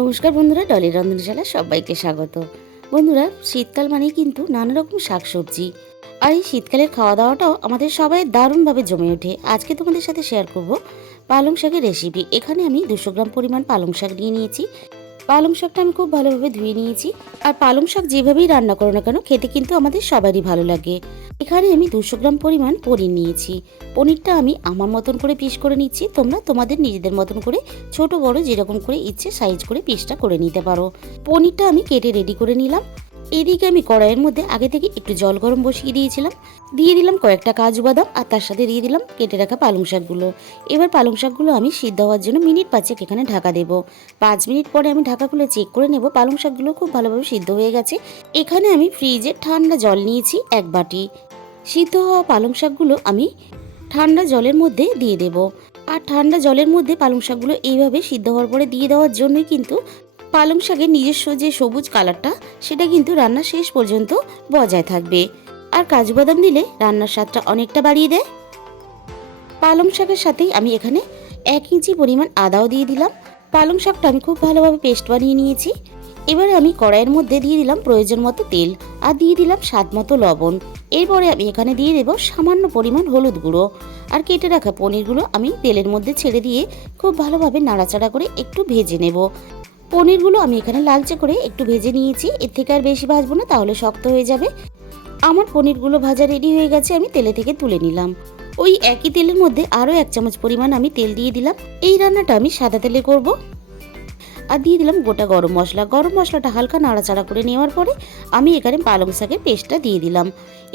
নমস্কার বন্ধুরা, ডলির রন্ধনশালা সবাইকে স্বাগত। বন্ধুরা, শীতকাল মানেই কিন্তু নানা রকম শাকসবজি, আর এই শীতকালের খাওয়া দাওয়াটাও আমাদের সবাই দারুণভাবে জমে ওঠে। আজকে তোমাদের সাথে শেয়ার করব পালং শাকের রেসিপি। এখানে আমি 200 গ্রাম পরিমাণ পালং শাক নিয়ে নিয়েছি। পালং শাকটা আমি খুব ভালোভাবে ধুয়ে নিয়েছি। আর পালং শাক যেভাবেই রান্না করো না কেন, খেতে কিন্তু আমাদের সবারই ভালো লাগে। এখানে আমি 200 গ্রাম পরিমাণ পনির নিয়েছি। পনিরটা আমি আমার মতন করে পিস করে নিচ্ছি। তোমরা তোমাদের নিজেদের মতন করে ছোট বড় যেরকম করে ইচ্ছে সাইজ করে পিসটা করে নিতে পারো। পনিরটা আমি কেটে রেডি করে নিলাম। এদিকে আমি কড়াইয়ের মধ্যে আগে থেকে একটু জল গরম বসিয়ে দিয়েছিলাম। দিয়ে দিলাম কয়েকটা কাজু বাদাম, আর তার সাথে দিয়ে দিলাম কেটে রাখা পালং শাকগুলো। এবার পালং শাকগুলো আমি সিদ্ধ হওয়ার জন্য মিনিট 5 এখানে ঢাকা দেব। 5 মিনিট পরে আমি ঢাকা খুলে চেক করে নেব পালং শাকগুলো খুব ভালোভাবে সিদ্ধ হয়ে গেছে। এখানে আমি ফ্রিজে ঠান্ডা জল নিয়েছি 1 বাটি। সিদ্ধ হওয়া পালং শাকগুলো আমি ঠান্ডা জলের মধ্যে দিয়ে দেব। আর ঠান্ডা জলের মধ্যে পালং শাকগুলো এইভাবে সিদ্ধ হওয়ার পরে দিয়ে দেওয়ার জন্যই কিন্তু পালং শাকের নিজস্ব যে সবুজ কালারটা, সেটা কিন্তু রান্নার শেষ পর্যন্ত বজায় থাকবে। আর কাজু বাদাম দিলে রান্নার স্বাদটা অনেকটা বাড়িয়ে দেয়। পালং শাকের সাথেই আমি এখানে 1 ইঞ্চি পরিমাণ আদাও দিয়ে দিলাম। পালং শাকটা আমি খুব ভালোভাবে পেস্ট বানিয়ে নিয়েছি। এবারে আমি কড়াইয়ের মধ্যে দিয়ে দিলাম প্রয়োজন মতো তেল, আর দিয়ে দিলাম স্বাদ মতো লবণ। এরপরে আমি এখানে দিয়ে দেব সামান্য পরিমাণ হলুদ গুঁড়ো। আর কেটে রাখা পনিরগুলো আমি তেলের মধ্যে ছেড়ে দিয়ে খুব ভালোভাবে নাড়াচাড়া করে একটু ভেজে নেব। পনিরগুলো আমি এখানে লালচে করে একটু ভেজে নিয়েছি। এর থেকে আর বেশি ভাজবো না, তাহলে শক্ত হয়ে যাবে। আমার পনিরগুলো ভাজা রেডি হয়ে গেছে, আমি তেলে থেকে তুলে নিলাম। ওই একই তেলের মধ্যে আরও 1 চামচ পরিমাণ আমি তেল দিয়ে দিলাম। এই রান্নাটা আমি সাদা তেলে করব। আর দিয়ে দিলাম গোটা গরম মশলা। গরম মশলাটা হালকা নাড়াচাড়া করে নেওয়ার পরে আমি এখানে পালং শাকের পেস্টটা দিয়ে দিলাম।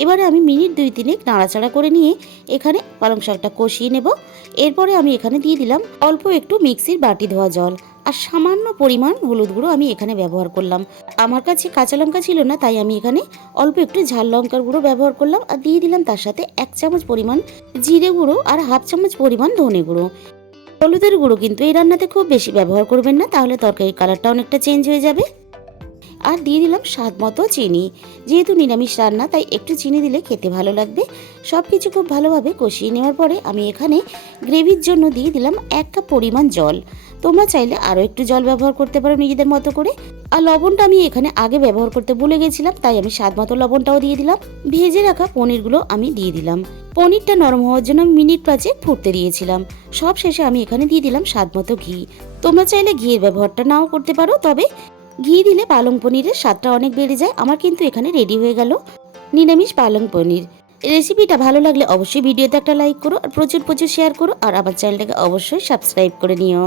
এবারে আমি মিনিট 2-3 নাড়াচাড়া করে নিয়ে এখানে পালং শাকটা কষিয়ে নেব। এরপরে আমি এখানে দিয়ে দিলাম অল্প একটু মিক্সির বাটি ধোয়া জল, আর সামান্য পরিমাণ হলুদ গুঁড়ো আমি এখানে ব্যবহার করলাম। আমার কাছে কাঁচা লঙ্কা ছিল না, তাই আমি এখানে অল্প একটু ঝাল লঙ্কার গুঁড়ো ব্যবহার করলাম। আর দিয়ে দিলাম তার সাথে 1 চামচ পরিমাণ জিরে গুঁড়ো আর 1/2 চামচ পরিমাণ ধনে গুঁড়ো। হলুদের গুঁড়ো কিন্তু এই রান্নাতে খুব বেশি ব্যবহার করবেন না, তাহলে তরকারির কালারটা অনেকটা চেঞ্জ হয়ে যাবে। আর দিয়ে দিলাম স্বাদ মতো চিনি। যেহেতু নিরামিষ রান্না, তাই একটু চিনি দিলে খেতে ভালো লাগবে। সব কিছু খুব ভালোভাবে কষিয়ে নেওয়ার পরে আমি এখানে গ্রেভির জন্য দিয়ে দিলাম 1 কাপ পরিমাণ জল। তোমরা চাইলে আরও একটু জল ব্যবহার করতে পারো নিজেদের মতো করে। আর লবণটা আমি এখানে আগে ব্যবহার করতে ভুলে গেছিলাম, তাই আমি স্বাদ মতো লবণটাও দিয়ে দিলাম। ভেজে রাখা পনিরগুলো আমি দিয়ে দিলাম। পনিরটা নরম হওয়ার জন্য আমি মিনিট 5 ফুটতে দিয়েছিলাম। সব শেষে আমি এখানে দিয়ে দিলাম স্বাদ মতো ঘি। তোমরা চাইলে ঘিয়ের ব্যবহারটা নাও করতে পারো, তবে ঘি দিলে পালং পনিরের স্বাদটা অনেক বেড়ে যায়। আমার কিন্তু এখানে রেডি হয়ে গেল নিরামিষ পালং পনির। রেসিপিটা ভালো লাগলে অবশ্যই ভিডিওতে একটা লাইক করো, আর প্রচুর শেয়ার করো, আর আমার চ্যানেলটাকে অবশ্যই সাবস্ক্রাইব করে নিও।